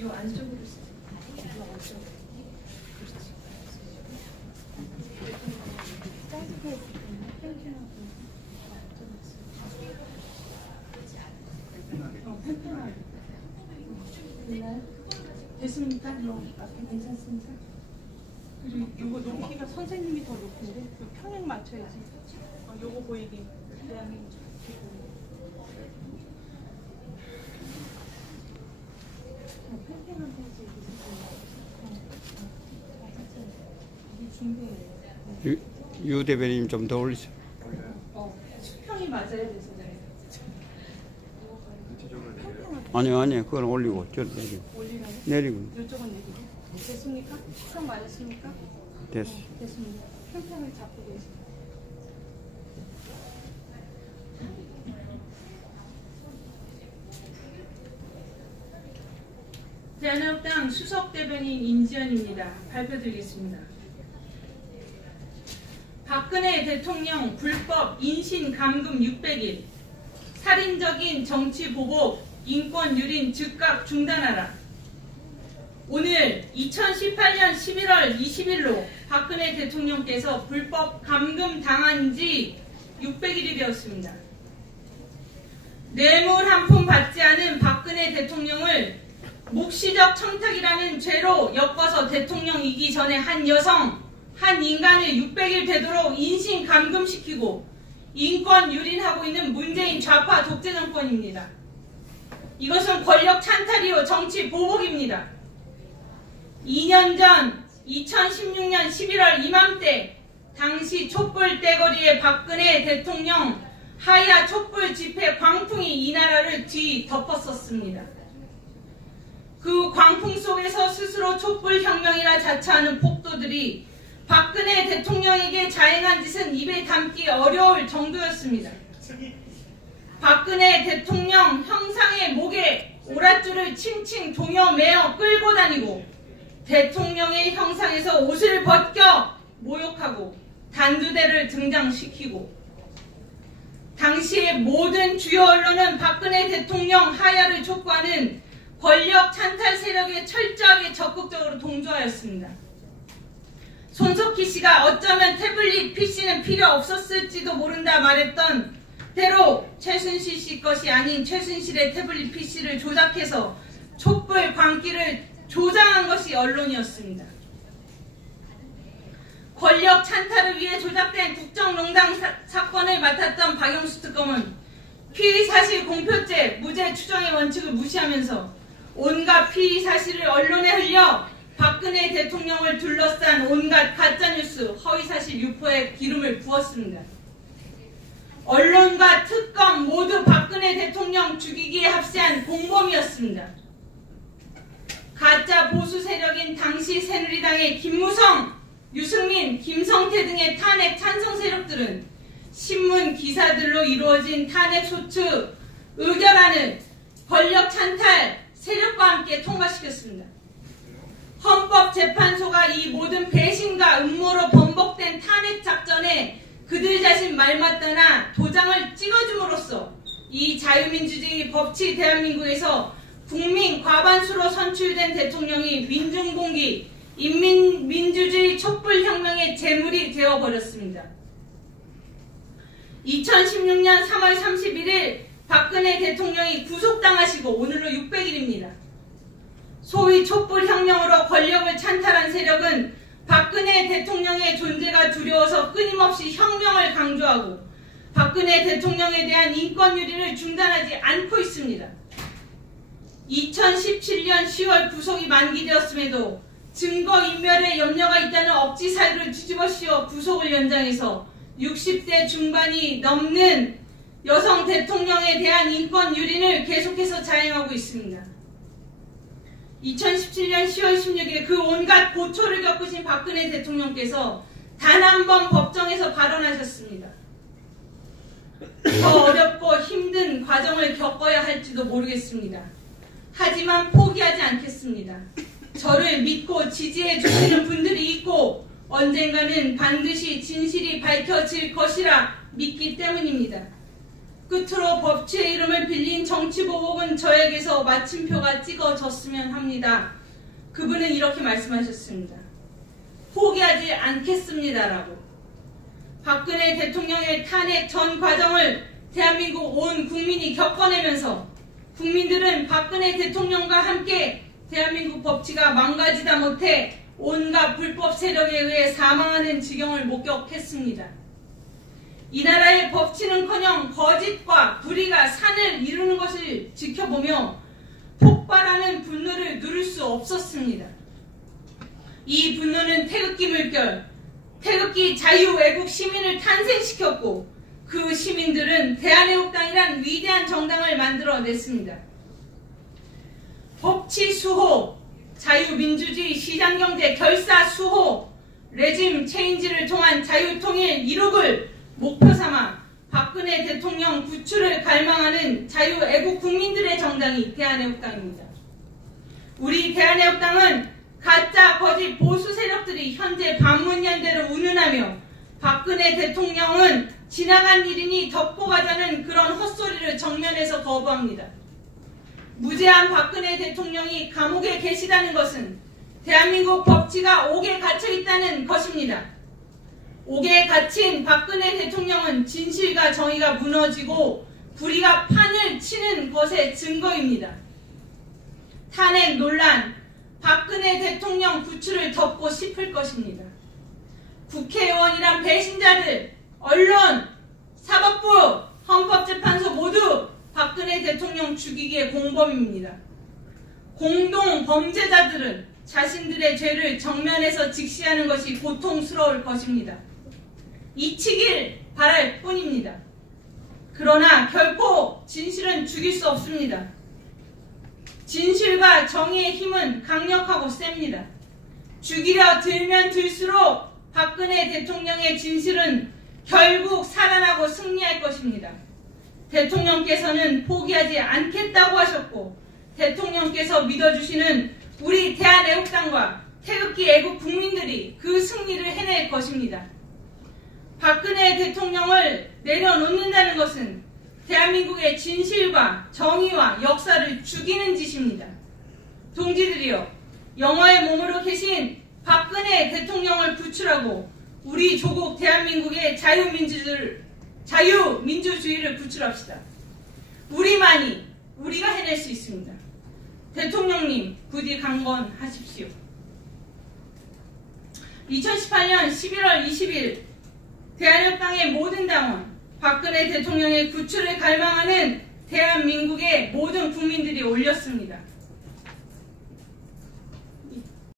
요 안쪽으로 쓰세요. 요 안쪽으로. 그렇지. 짧게 어. 됐나요? 됐습니까? 요 앞에 괜찮습니까? 그리고 요거 높이가 선생님이 더 높은데 요 평행 맞춰야지. 어, 요거 보이게. 그다음에 어, 팽팽한 페이지 이게 중요해요. 유, 유 대변인 좀 더 올리세요. 어, 수평이 맞아야 돼서 그래. 아니요, 아니요. 그건 올리고, 저 내리고. 올리라고? 내리고. 이쪽은 내리고. 됐습니까? 수평 맞았습니까? 됐어. 어, 됐습니다. 평평을 잡고 계세요. 대한민국당 수석 대변인 임지연입니다. 발표드리겠습니다. 박근혜 대통령 불법 인신 감금 600일 살인적인 정치 보복 인권 유린 즉각 중단하라. 오늘 2018년 11월 20일로 박근혜 대통령께서 불법 감금 당한 지 600일이 되었습니다. 뇌물 한 푼 받지 않은 박근혜 대통령을 묵시적 청탁이라는 죄로 엮어서 대통령이기 전에 한 여성, 한 인간을 600일 되도록 인신 감금시키고 인권 유린하고 있는 문재인 좌파 독재 정권입니다. 이것은 권력 찬탈이요 정치 보복입니다. 2년 전 2016년 11월 이맘때 당시 촛불 떼거리의 박근혜 대통령 하야 촛불 집회 광풍이 이 나라를 뒤덮었었습니다. 그 광풍 속에서 스스로 촛불 혁명이라 자처하는 폭도들이 박근혜 대통령에게 자행한 짓은 입에 담기 어려울 정도였습니다. 박근혜 대통령 형상의 목에 오랏줄을 칭칭 동여매어 끌고 다니고 대통령의 형상에서 옷을 벗겨 모욕하고 단두대를 등장시키고 당시의 모든 주요 언론은 박근혜 대통령 하야를 촉구하는 권력 찬탈 세력에 철저하게 적극적으로 동조하였습니다. 손석희 씨가 어쩌면 태블릿 PC는 필요 없었을지도 모른다 말했던 대로 최순실 씨 것이 아닌 최순실의 태블릿 PC를 조작해서 촛불 광기를 조장한 것이 언론이었습니다. 권력 찬탈을 위해 조작된 국정농단 사, 건을 맡았던 박영수 특검은 피의 사실 공표죄 무죄 추정의 원칙을 무시하면서 온갖 피의 사실을 언론에 흘려 박근혜 대통령을 둘러싼 온갖 가짜뉴스 허위사실 유포에 기름을 부었습니다. 언론과 특검 모두 박근혜 대통령 죽이기에 합세한 공범이었습니다. 가짜 보수 세력인 당시 새누리당의 김무성, 유승민, 김성태 등의 탄핵 찬성 세력들은 신문 기사들로 이루어진 탄핵 소추 의결안을 권력 찬탈 세력과 함께 통과시켰습니다. 헌법재판소가 이 모든 배신과 음모로 번복된 탄핵 작전에 그들 자신 말맞다나 도장을 찍어줌으로써 이 자유민주주의 법치 대한민국에서 국민 과반수로 선출된 대통령이 민중공기 인민민주주의 촛불혁명의 재물이 되어버렸습니다. 2016년 3월 31일 박근혜 대통령이 구속당하시고 오늘로 600일입니다. 소위 촛불 혁명으로 권력을 찬탈한 세력은 박근혜 대통령의 존재가 두려워서 끊임없이 혁명을 강조하고 박근혜 대통령에 대한 인권 유린을 중단하지 않고 있습니다. 2017년 10월 구속이 만기되었음에도 증거인멸에 염려가 있다는 억지 사유를 뒤집어 씌워 구속을 연장해서 60대 중반이 넘는 여성 대통령에 대한 인권 유린을 계속해서 자행하고 있습니다. 2017년 10월 16일 그 온갖 고초를 겪으신 박근혜 대통령께서 단 한 번 법정에서 발언하셨습니다. 더 어렵고 힘든 과정을 겪어야 할지도 모르겠습니다. 하지만 포기하지 않겠습니다. 저를 믿고 지지해 주시는 분들이 있고 언젠가는 반드시 진실이 밝혀질 것이라 믿기 때문입니다. 끝으로 법치의 이름을 빌린 정치보복은 저에게서 마침표가 찍어졌으면 합니다. 그분은 이렇게 말씀하셨습니다. 포기하지 않겠습니다라고. 박근혜 대통령의 탄핵 전 과정을 대한민국 온 국민이 겪어내면서 국민들은 박근혜 대통령과 함께 대한민국 법치가 망가지다 못해 온갖 불법 세력에 의해 사망하는 지경을 목격했습니다. 이 나라의 법치는커녕 거짓과 불의가 산을 이루는 것을 지켜보며 폭발하는 분노를 누를 수 없었습니다. 이 분노는 태극기 물결, 태극기 자유애국 시민을 탄생시켰고 그 시민들은 대한애국당이란 위대한 정당을 만들어냈습니다. 법치 수호, 자유민주주의 시장경제 결사 수호, 레짐 체인지를 통한 자유통일 이룩을 목표 삼아 박근혜 대통령 구출을 갈망하는 자유애국 국민들의 정당이 대한애국당입니다. 우리 대한애국당은 가짜 거짓 보수 세력들이 현재 반문연대를 운운하며 박근혜 대통령은 지나간 일이니 덮고 가자는 그런 헛소리를 정면에서 거부합니다. 무죄한 박근혜 대통령이 감옥에 계시다는 것은 대한민국 법치가 옥에 갇혀 있다는 것입니다. 옥에 갇힌 박근혜 대통령은 진실과 정의가 무너지고 불의가 판을 치는 것의 증거입니다. 탄핵 논란, 박근혜 대통령 구출을 덮고 싶을 것입니다. 국회의원이란 배신자들, 언론, 사법부, 헌법재판소 모두 박근혜 대통령 죽이기의 공범입니다. 공동 범죄자들은 자신들의 죄를 정면에서 직시하는 것이 고통스러울 것입니다. 잊히길 바랄 뿐입니다. 그러나 결코 진실은 죽일 수 없습니다. 진실과 정의의 힘은 강력하고 셉니다. 죽이려 들면 들수록 박근혜 대통령의 진실은 결국 살아나고 승리할 것입니다. 대통령께서는 포기하지 않겠다고 하셨고 대통령께서 믿어주시는 우리 대한애국당과 태극기 애국 국민들이 그 승리를 해낼 것입니다. 박근혜 대통령을 내려놓는다는 것은 대한민국의 진실과 정의와 역사를 죽이는 짓입니다. 동지들이여, 영어의 몸으로 계신 박근혜 대통령을 구출하고 우리 조국 대한민국의 자유민주주의를, 자유민주주의를 구출합시다. 우리만이 우리가 해낼 수 있습니다. 대통령님 부디 강건하십시오. 2018년 11월 20일 대한협당의 모든 당원 박근혜 대통령의 구출을 갈망하는 대한민국의 모든 국민들이 올렸습니다.